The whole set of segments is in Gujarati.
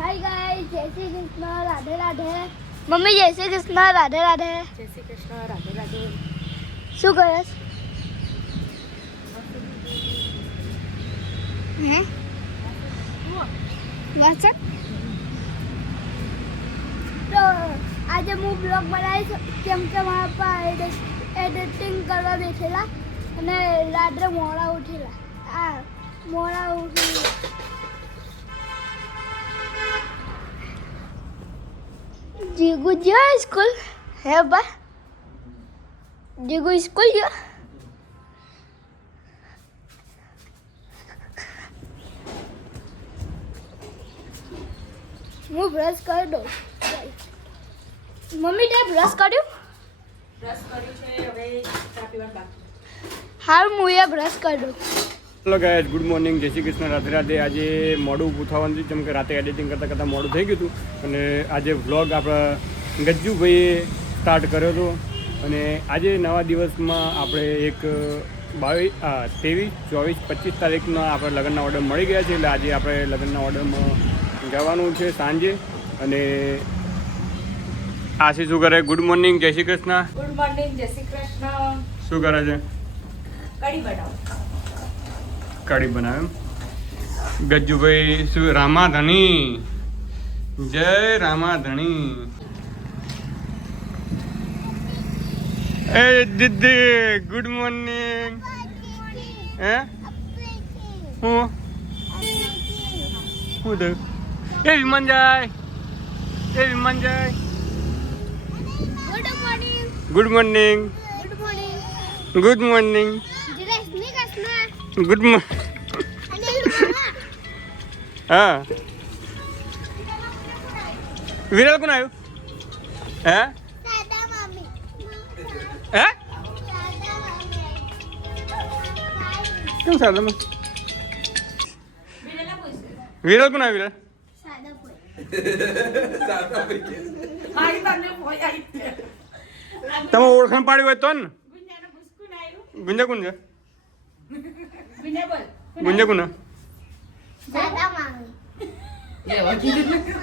हाय गाइस, जय श्री कृष्ण, राधे राधे। मम्मी जय श्री कृष्ण, राधे राधे। जय श्री कृष्ण, राधे राधे। શું કરે હે વાચક તો આજે હું બ્લોગ બનાવીશ કેમ કે મારા પપ્પા એડિટિંગ કરવા બેઠેલા અને રાત્રે મોડા ઉઠેલા મોડા ઉઠી જીગુ ગયો સ્કૂલ હે બા જીગુ સ્કૂલ ગયો હું બ્રશ કરી દઉં મમ્મી તે બ્રશ કર્યું છે હવે ચા પીવાનું બાકી. હાલ હું એ બ્રશ કરી દઉં હેલો ગાઈઝ, ગુડ મોર્નિંગ, જય શ્રી કૃષ્ણ, રાધે રાધે. આજે મોડું ઊભું થવાનું છે જેમ કે રાતે એડિટિંગ કરતાં મોડું થઈ ગયું હતું અને આજે વ્લોગ આપણા ગજ્જુભાઈએ સ્ટાર્ટ કર્યો હતો અને આજે નવા દિવસમાં આપણે એક 23, 24, 25 તારીખના આપણે લગ્નના ઓર્ડર મળી ગયા છે એટલે આજે આપણે લગ્નના ઓર્ડરમાં જવાનું છે સાંજે. અને આશી શું કરે? ગુડ મોર્નિંગ, જય શ્રી કૃષ્ણ. ગુડ મોર્નિંગ, જય શ્રી કૃષ્ણ. શું કરે છે? કઢી બનાવો. કઢી બનાવે એમ. ગજ્જુભાઈ શું રામાધણી, જય રામાધણી. એ દીદી ગુડ મોર્નિંગ. હે હું થયું? એ વિમાન જાય, એ વિમાન જાય. Good morning good morning, good morning good morning, જય શ્રી કૃષ્ણ ગુડ મોર્નિંગ. અને હા વિરલ કોણ આવ્યું? હે દાદા મમ્મી હે દાદા મમ્મી કેમ સાદા વિરેલા પૂછ. વિરલ કોણ આવ્યું? સાદા કોઈ મારી તમને ભોય આવી છે. તમે ઓળખાણ પાડી હોય તો ને. ગુંજાનું બુસ્કુન આવ્યું. ગુંજા કોણ છે? ગુંજા બોલ. ગુંજા કોણ? દાદા મમ્મી આ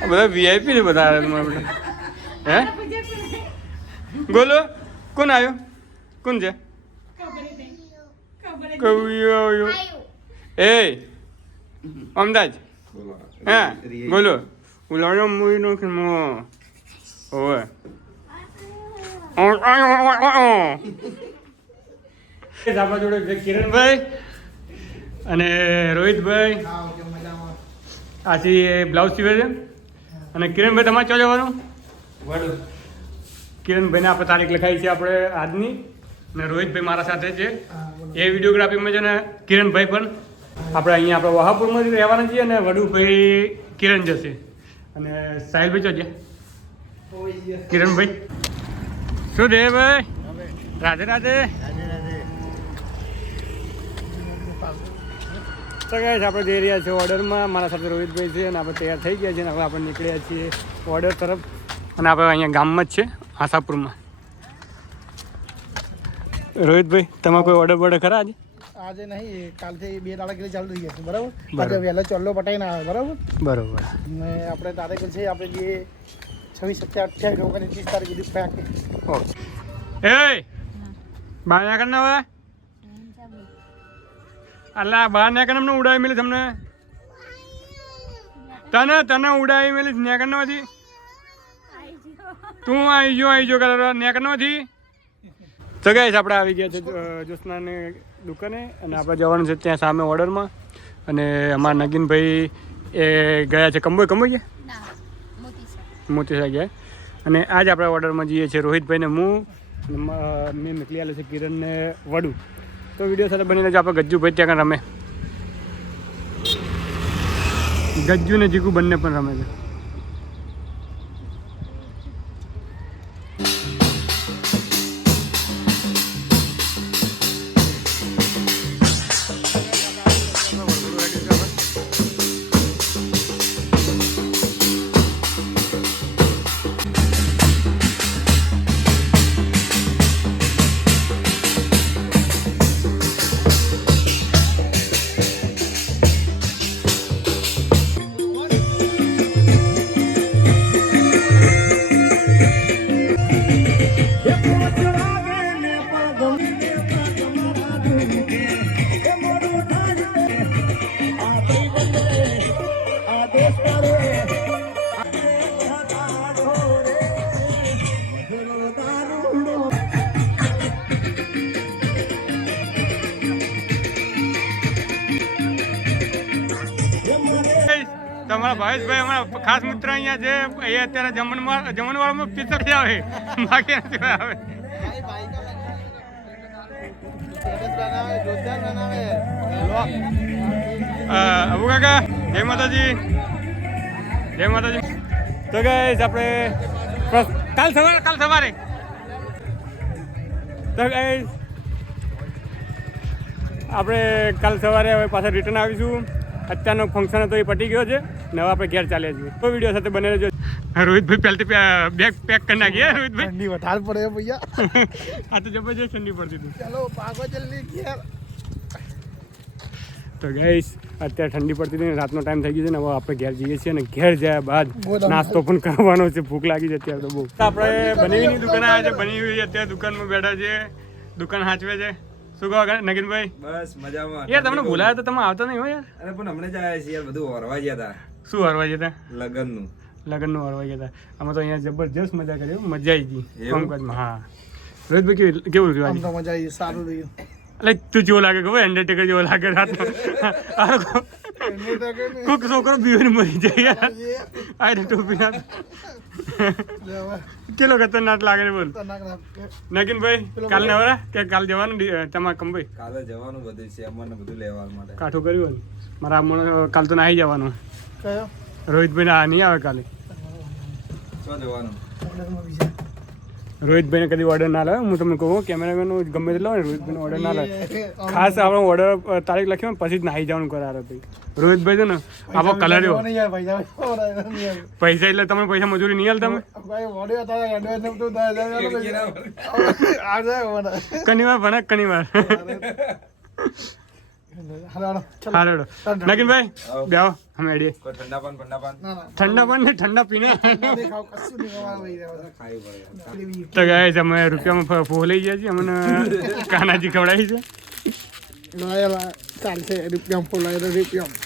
બધા વીઆઈપી છે બધા તમારા બધા. હે ગુંજા કોણ? બોલો કોણ આવ્યો? કોણ છે? ખબર નહીં. ખબર નહીં. કવિયો આવ્યો. આયુ એ અમદાજ હા બોલો ઉલાડો મૂવી નો કે મો ઓય આપણા જોડે છે કિરણભાઈ અને રોહિતભાઈ. આથી બ્લાઉઝ સીવે છે અને કિરણભાઈ તમારે ચો જવાનું? કિરણભાઈને આપણે તારીખ લખાઈ છે આપણે આજની અને રોહિતભાઈ મારા સાથે છે. એ વિડીયોગ્રાફીમાં છે ને કિરણભાઈ પણ આપણે અહીંયા આપણે વહાપુરમાં જ રહેવાના છીએ અને વડુભાઈ કિરણ જશે અને સાહિલભાઈ ચો છે કિરણભાઈ. શું દે ભાઈ? રાધે રાધે. તો ગાઈસ આપણે જઈ રહ્યા છીએ ઓર્ડરમાં. મારા સાથે રોહિતભાઈ છે અને આપણે તૈયાર થઈ ગયા છીએ અને હવે આપણે નીકળ્યા છીએ ઓર્ડર તરફ અને આપણે અહીંયા ગામમાં જ છે આશાપુરમાં. રોહિતભાઈ તમારે કોઈ ઓર્ડર બોર્ડર ખરા આજે? આજે નહીં, કાલથી 2 દાડા કે ચાલુ થઈ જશે. બરાબર, આજે વહેલો ચોલ્લો પટાઈને આવે. બરાબર, બરોબર. અને આપણે તારીખ છે આપણે જે 26, 27, 28, 29, 30 તારીખ સુધી પેક. ઓકે. એ બહાર ના કર ને હવે. અલ્લા બહાર ના કર અમને ઉડાવી મેલી તમને. તને ઉડાવી મેલી નેકર નથી. તું આવી જો કર નેકર નથી. તો ગાઈસ આપણે આવી ગયા છે જ્યોત્સનાની દુકાને અને આપણે જવાનું છે ત્યાં સામે ઓર્ડરમાં. અને અમારા નગીનભાઈ એ ગયા છે કંબોઈ ગયા મોતી ગયા અને આજ આપણે ઓર્ડરમાં જઈએ છીએ રોહિતભાઈને હું મેં મોકલી આવેલું છે કિરણને વડુ. તો વિડીયો સાથે બનીને જ આપણે ગજ્જુભાઈ ત્યાં રમે. ગજ્જુ ને જીગુ બંને પણ રમે છે. ભાવેશભાઈ અમારા ખાસ મિત્ર અહીંયા છે. એ અત્યારે જમણવારમાં પિક્ચર થી આવે બાકી નથી આવે. અબુ કાકા જય માતાજી. જય માતાજી. તો ગાઈસ આપણે કાલ સવારે તો ગાઈસ આપણે કાલ સવારે હવે પાછા રિટર્ન આવીશું. અત્યારનો ફંક્શન હતો એ પટી ગયો છે ને હવે આપણે ઘેર ચાલીએ છીએ. તો વિડીયો સાથે બને રહેજો. રોહિતભાઈ પહેલથી બેગ પેક કરી નાખીએ. રોહિતભાઈ ઠંડી વધારે પડે ભૈયા. આ તો જબરજસ્ત ઠંડી પડતી હતી. ચાલો ભાગો જલ્દી ઘેર. તો ગઈશ અત્યારે ઠંડી પડતી હતી ને રાતનો ટાઈમ થઈ ગયો છે ને હવે આપણે ઘેર જઈએ છીએ ને ઘેર ગયા બાદ નાસ્તો પણ કરવાનો છે. ભૂખ લાગી છે અત્યારે તો બહુ. આપણે બનીવીની દુકાન આવ્યા છે. બનીવી અત્યારે દુકાનમાં બેઠા છે. દુકાન સાચવે છે. શું કહો નગીનભાઈ? બસ મજામાં. યાર તમને બોલાયા તો તમે આવતા નહીં હો યાર. અરે પણ હમણાં જ આવ્યા છીએ યાર, બધું વરવા ગયા હતા. શું હરવા ગયા હતા? લગ્નનું હરવા ગયા હતા. આમાં તો અહીંયા જબરજસ્ત મજા કરી. મજા આવી ગઈ એવું? કામકાજમાં. હા રોહિતભાઈ કેવું રહ્યું આમ આજે? તો મજા આવી, સારું રહ્યું. એટલે તું જેવો લાગે ખબર અંડરટેકર જેવો લાગે રાતનો. કોઈક છોકરો બીવીને મરી જાય યાર. આ ટોપી ના કેટલો ખતરનાક લાગે છે બોલ. નગીનભાઈ કાલ નવરા કે કાલ જવાનું તમારા કંભાઈ? કાલે જવાનું બધું છે અમને બધું લેવા માટે. કાઠું કર્યું ને મારા કાલ તો નાહી જવાનું. કયો રોહિતભાઈ ના નહીં આવે કાલે. શું જવાનું? રોહિતભાઈને કદી ઓર્ડર ના લાવે. હું તમને કહું કેમેરામેન ગમે તે લાવે ને રોહિતભાઈને ઓર્ડર ના લાવે. ખાસ આપણે ઓર્ડર તારીખ લખ્યો ને પછી જ નાહી જવાનું કરાર ભાઈ. રોહિતભાઈ છે ને આપણો કલર એવો. પૈસા એટલે તમે પૈસા મજૂરી નહીં હાલ તમે કનીવાર ભણે કનીવાર. હાલો નગીનભાઈ બેહો અમે એડીએ. કોઈ ઠંડા પાન ઠંડા પાન ને ઠંડા પીને ખાવી પડે. તો ગાઈસ અમે રૂપિયામાં ફો લઈ ગયા છીએ. અમને કાનાજી ખવડાવી છે. ચાલશે રૂપિયા ફોલાય રૂપિયા